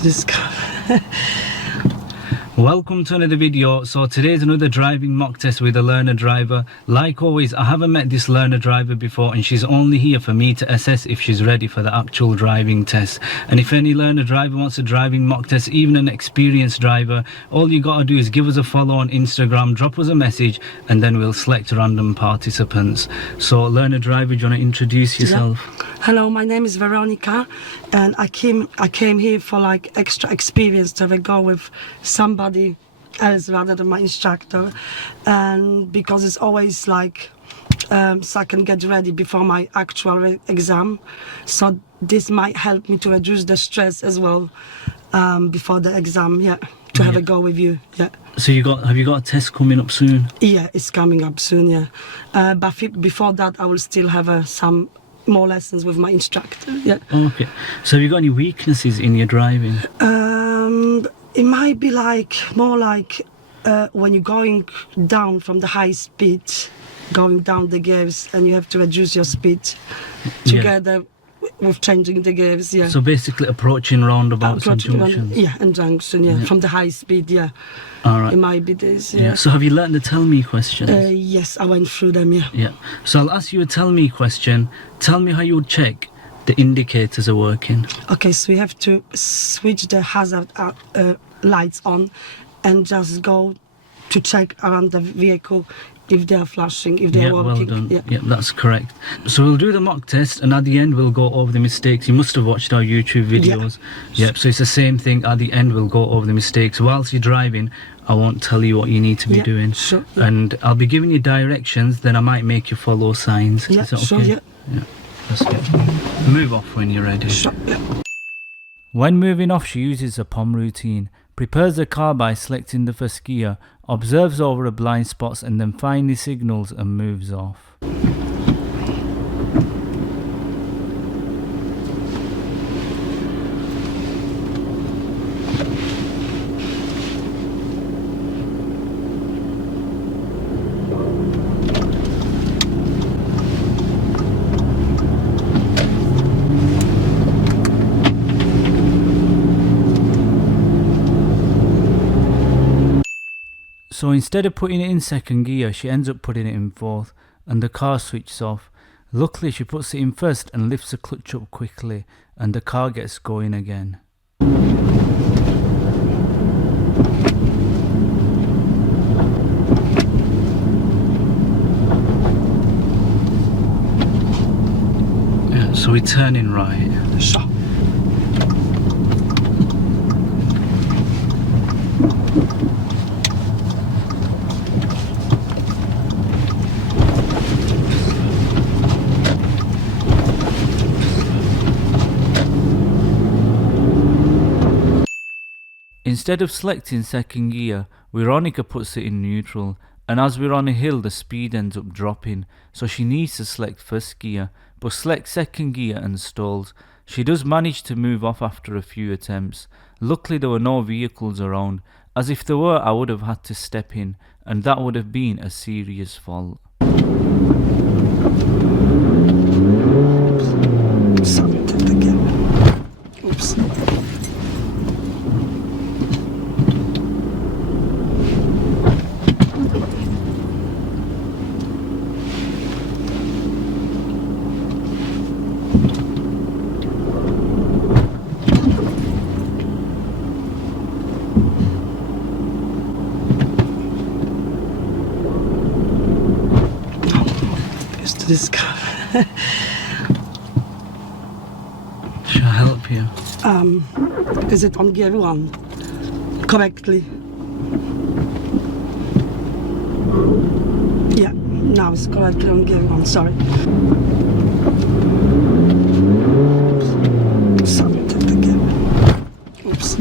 to this car. Welcome to another video. So today's another driving mock test with a learner driver. Like always, I haven't met this learner driver before, and she's only here for me to assess if she's ready for the actual driving test. And if any learner driver wants a driving mock test, even an experienced driver, all you gotta do is give us a follow on Instagram, drop us a message, and then we'll select random participants. So learner driver, do you want to introduce yourself? Yeah. Hello, my name is Veronica, and I came here for like extra experience to have a go with somebody else rather than my instructor, and because it's always like so I can get ready before my actual exam, so this might help me to reduce the stress as well before the exam. Yeah, to have a go with you. Yeah. So have you got a test coming up soon? Yeah, it's coming up soon. Yeah, but before that, I will still have some more lessons with my instructor. Yeah. Okay. So have you got any weaknesses in your driving? It might be like more like when you're going down from the high speed, going down the gears, and you have to reduce your speed together with changing the gears. Yeah. So basically approaching roundabouts and junctions. And junction. Yeah. From the high speed. Yeah. All right. It might be this. Yeah. So have you learned the tell me questions? Yes, I went through them. Yeah. Yeah. So I'll ask you a tell me question. Tell me how you would check the indicators are working. Okay, so we have to switch the hazard lights on and just go to check around the vehicle if they are flashing, if they are working. Well done. Yeah, that's correct. So we'll do the mock test, and at the end we'll go over the mistakes. You must have watched our YouTube videos. Yeah. So it's the same thing. At the end we'll go over the mistakes. Whilst you're driving, I won't tell you what you need to be doing. Sure. And I'll be giving you directions, then I might make you follow signs. Yeah, Is that okay? sure, yeah. That's good. Move off when you're ready. Sure, yeah. When moving off, she uses a POM routine. Prepares the car by selecting the first gear, observes over a blind spots, and then finally signals and moves off. So instead of putting it in second gear, she ends up putting it in fourth, and the car switches off. Luckily, she puts it in first and lifts the clutch up quickly, and the car gets going again. Yeah, so we're turning right. Sure. Instead of selecting second gear, Veronica puts it in neutral, and as we're on a hill the speed ends up dropping, so she needs to select first gear, but selects second gear and stalls. She does manage to move off after a few attempts. Luckily there were no vehicles around, as if there were I would have had to step in, and that would have been a serious fault. Oops. This car. Shall I help you? Is it on gear 1 correctly? Yeah, now it's correctly on gear 1, sorry. Sorry, take the gear. Oops.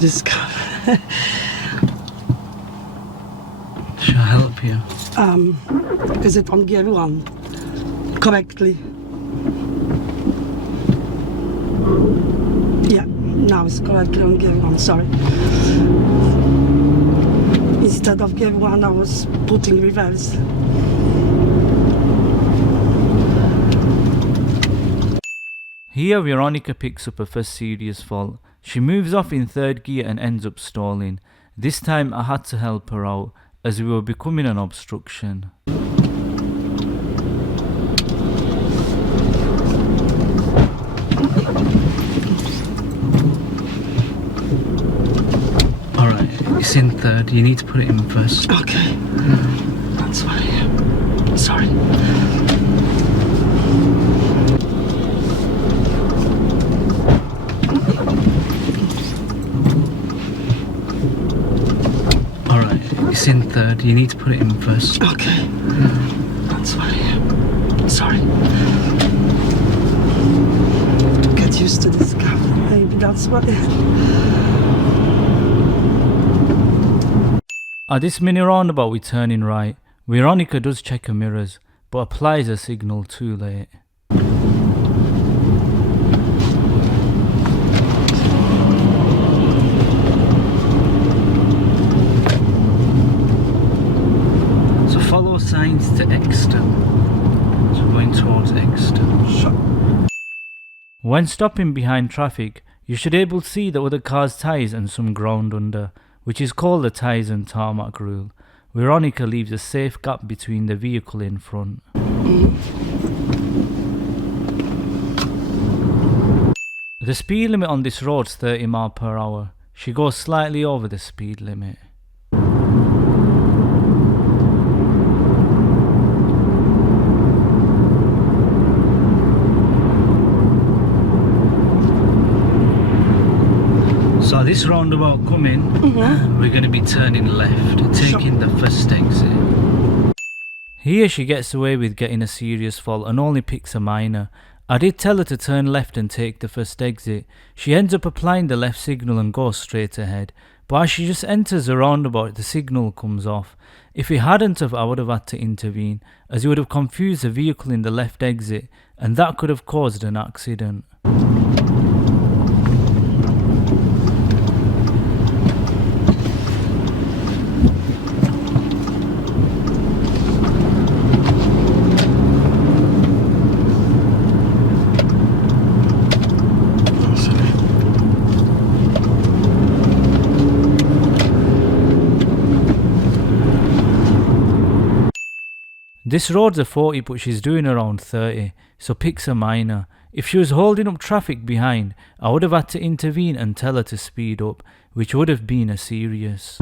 This car. Shall I help you? Is it on gear 1 correctly? Yeah, now it's correctly on gear 1, sorry. Instead of gear 1 I was putting reverse. Here Veronica picks up her first serious fault. She moves off in third gear and ends up stalling. This time I had to help her out as we were becoming an obstruction. Alright, it's in third, you need to put it in first. Okay, that's fine. Sorry. It's in third, you need to put it in first. Okay, that's fine. Sorry. Get used to this car, maybe that's what it is. At this mini roundabout we turn in right. Veronica does check her mirrors, but applies a signal too late. Follow signs to Exton. So we're going towards Exton. Sure. When stopping behind traffic, you should be able to see the other car's tyres and some ground under, which is called the tyres and tarmac rule. Veronica leaves a safe gap between the vehicle in front. The speed limit on this road is 30 mph. She goes slightly over the speed limit. So this roundabout coming, we're going to be turning left, taking the first exit. Here she gets away with getting a serious fault and only picks a minor. I did tell her to turn left and take the first exit. She ends up applying the left signal and goes straight ahead. But as she just enters the roundabout, the signal comes off. If it hadn't have, I would have had to intervene, as it would have confused the vehicle in the left exit, and that could have caused an accident. This road's a 40 but she's doing around 30, so picks a minor. If she was holding up traffic behind, I would have had to intervene and tell her to speed up, which would have been a serious.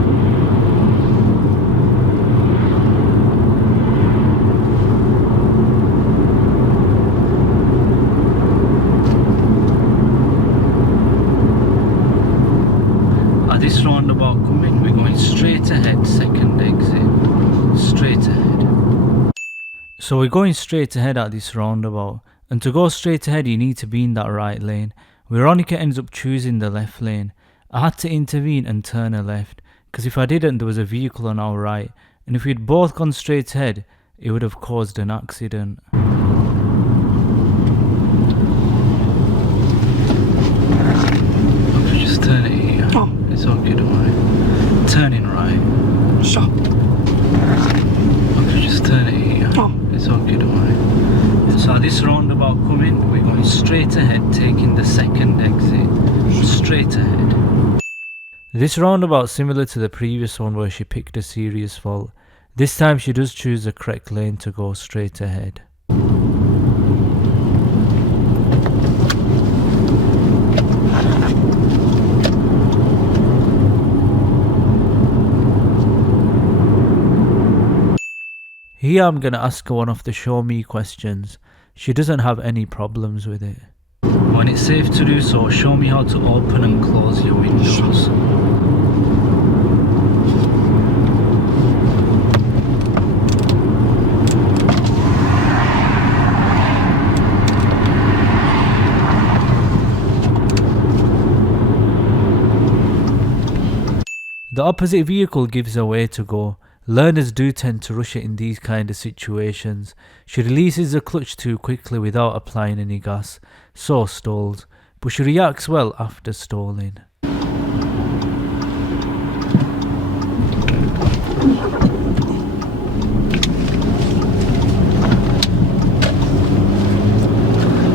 At this roundabout coming, we're going straight ahead, second exit, straight ahead. So we're going straight ahead at this roundabout, and to go straight ahead you need to be in that right lane. Veronica ends up choosing the left lane. I had to intervene and turn her left, because if I didn't there was a vehicle on our right, and if we'd both gone straight ahead it would have caused an accident. Okay, just turn it here. Oh. It's okay, don't worry. Turning right. Sure. Okay, just turn it here. Oh. It's okay, don't worry. So this roundabout coming, we're going straight ahead, taking the second exit. Straight ahead. This roundabout similar to the previous one where she picked a serious fault. This time she does choose the correct lane to go straight ahead. Here I'm going to ask her one of the show me questions. She doesn't have any problems with it. When it's safe to do so, show me how to open and close your windows. The opposite vehicle gives a way to go. Learners do tend to rush it in these kind of situations. She releases the clutch too quickly without applying any gas, so stalls, but she reacts well after stalling.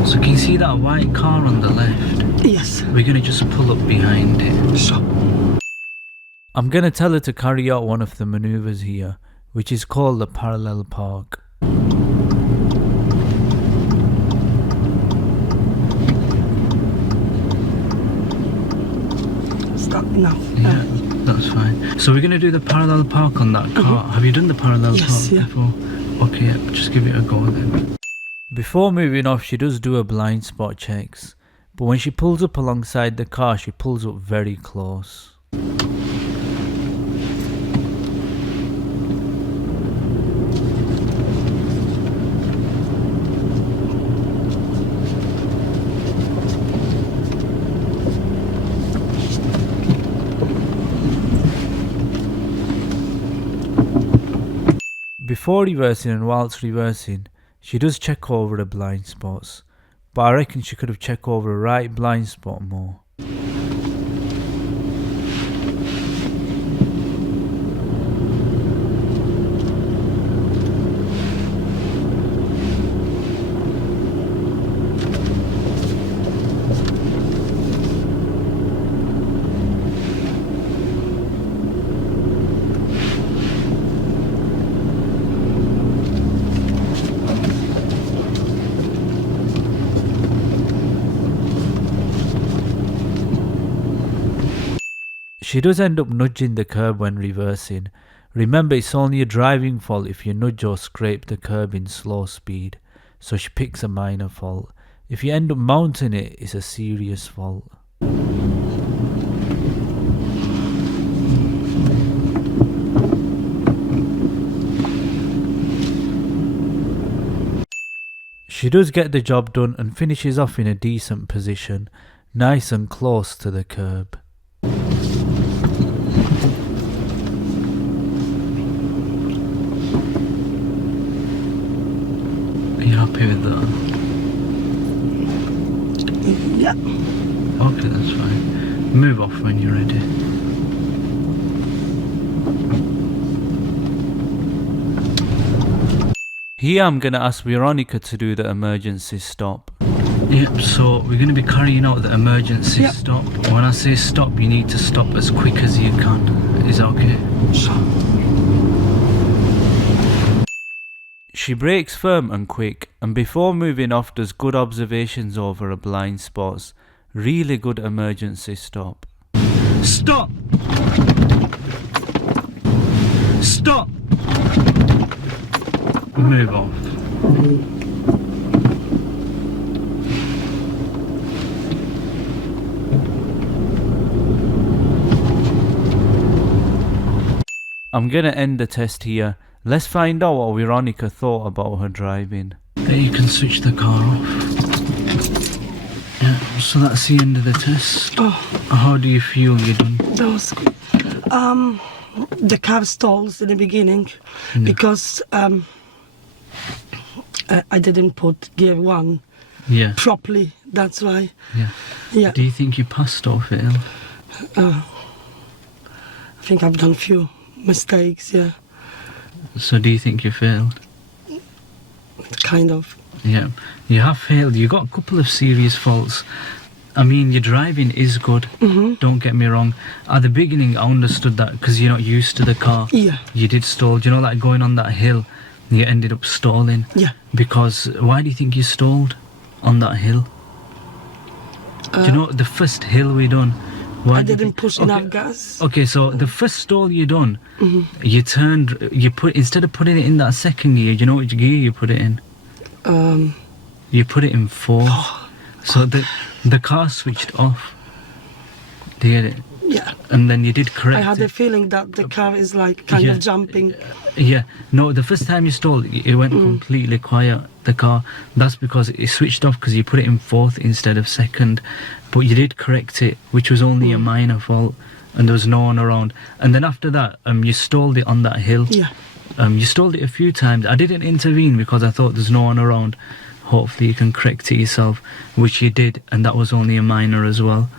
So can you see that white car on the left? Yes. We're going to just pull up behind it. Sure. I'm going to tell her to carry out one of the manoeuvres here, which is called the parallel park. Stop now. Yeah, that's fine. So we're going to do the parallel park on that car. Have you done the parallel Yes, park before? Okay, yeah, just give it a go then. Before moving off, she does do her blind spot checks, but when she pulls up alongside the car, she pulls up very close. Before reversing and whilst reversing, she does check over her blind spots, but I reckon she could have checked over her right blind spot more. She does end up nudging the curb when reversing. Remember, it's only a driving fault if you nudge or scrape the curb in slow speed, so she picks a minor fault. If you end up mounting it, it's a serious fault. She does get the job done and finishes off in a decent position, nice and close to the curb. Are you happy with that? Yeah. Okay, that's fine. Move off when you're ready. Here I'm going to ask Veronica to do the emergency stop. Yep, so we're going to be carrying out the emergency Yep. stop. When I say stop, you need to stop as quick as you can. Is that okay? Sure. She brakes firm and quick, and before moving off does good observations over her blind spots. Really good emergency stop. Stop! Stop! Move off. I'm gonna end the test here. Let's find out what Veronica thought about her driving. There you can switch the car off. Yeah, so that's the end of the test. Oh, How do you feel you're done? that was good. The car stalls in the beginning because I didn't put gear 1 Yeah, properly. That's why. yeah. Yeah. Do you think you passed or failed? I think I've done a few mistakes. Yeah. So do you think you failed? Kind of. Yeah, you have failed. You got a couple of serious faults. I mean, your driving is good. Don't get me wrong. At the beginning, I understood that because you're not used to the car. Yeah. You did stall. Do you know, like going on that hill, you ended up stalling. Yeah. Because why do you think you stalled on that hill? Do you know the first hill we done? Why I do you didn't think- push enough gas. Okay, so the first stall you done, you put instead of putting it in that second gear, you know which gear you put it in? You put it in fourth. So the car switched off. Do you get it? Yeah. And then you did correct I had it. a feeling that the car is like kind Yeah. of jumping. Yeah, no, the first time you stalled, it went completely quiet, the car. That's because it switched off because you put it in fourth instead of second. But you did correct it, which was only a minor fault. and there was no one around. And then after that, you stalled it on that hill. Yeah. You stalled it a few times. I didn't intervene because I thought there's no one around. Hopefully you can correct it yourself, which you did, and that was only a minor as well.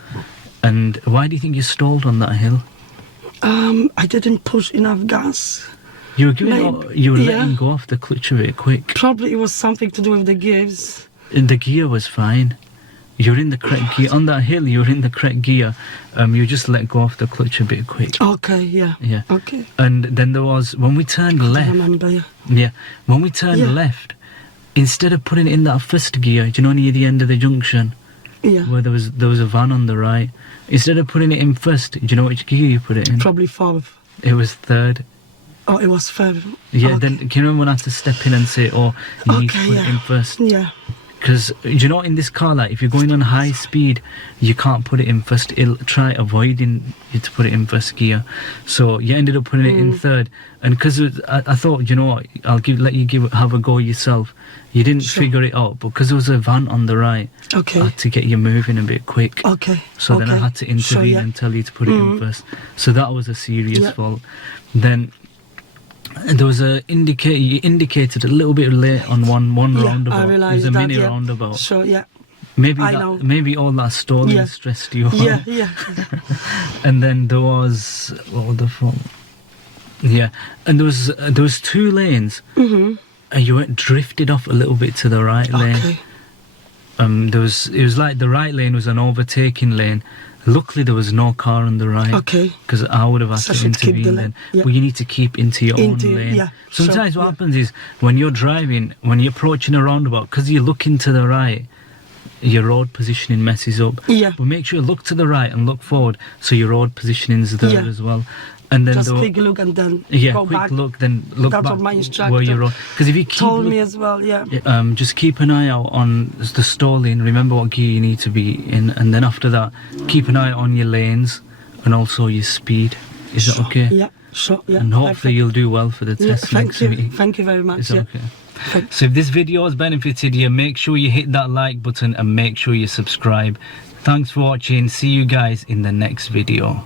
And why do you think you stalled on that hill? I didn't push enough gas. You were yeah. letting go off the clutch a bit quick. Probably it was something to do with the gears. And the gear was fine. You're in the correct gear. On that hill, you're in the correct gear. You just let go off the clutch a bit quick. Okay, yeah. Yeah. Okay. And then there was, when we turned left. I remember, yeah. Yeah. When we turned left, instead of putting it in that first gear, do you know, near the end of the junction? Yeah. Where there was a van on the right. Instead of putting it in first, do you know which gear you put it in? Probably fourth. It was third. Oh, it was third. Yeah, okay. then can you remember when I had to step in and say, oh, you need to put it in first? Yeah. Because, you know, in this car, like, if you're going on high speed, you can't put it in first. It'll try avoiding you to put it in first gear. So you ended up putting it in third. And because I thought, you know what, I'll let you have a go yourself. You didn't figure it out, but because there was a van on the right, okay. I had to get you moving a bit quick. Okay. So then I had to intervene and tell you to put it in first. So that was a serious fault. Then there was a indicator. You indicated a little bit late on one roundabout. I realised it was a that, mini roundabout. So yeah. Maybe all that stalling stressed you out. Yeah. And then there was, what was the fault? Yeah, and there was 2 lanes. Mm-hmm. And you went drifted off a little bit to the right lane. Okay. It was like the right lane was an overtaking lane. Luckily there was no car on the right. Okay. Because I would have had to intervene then. But you need to keep into your own lane. Yeah, Sometimes what happens is when you're driving, when you're approaching a roundabout, because you're looking to the right, your road positioning messes up. Yeah. But make sure you look to the right and look forward so your road positioning is there as well. And then just quick look and then go quick back. look, then look That's back what my instructor where you're on. Because if you keep told me as well, yeah. just keep an eye out on the stalling. Remember what gear you need to be in, and then after that, keep an eye on your lanes and also your speed. Is that okay? Yeah, sure. Yeah. And hopefully you'll do well for the test next week. Thank you very much. Is that okay? So if this video has benefited you, make sure you hit that like button and make sure you subscribe. Thanks for watching. See you guys in the next video.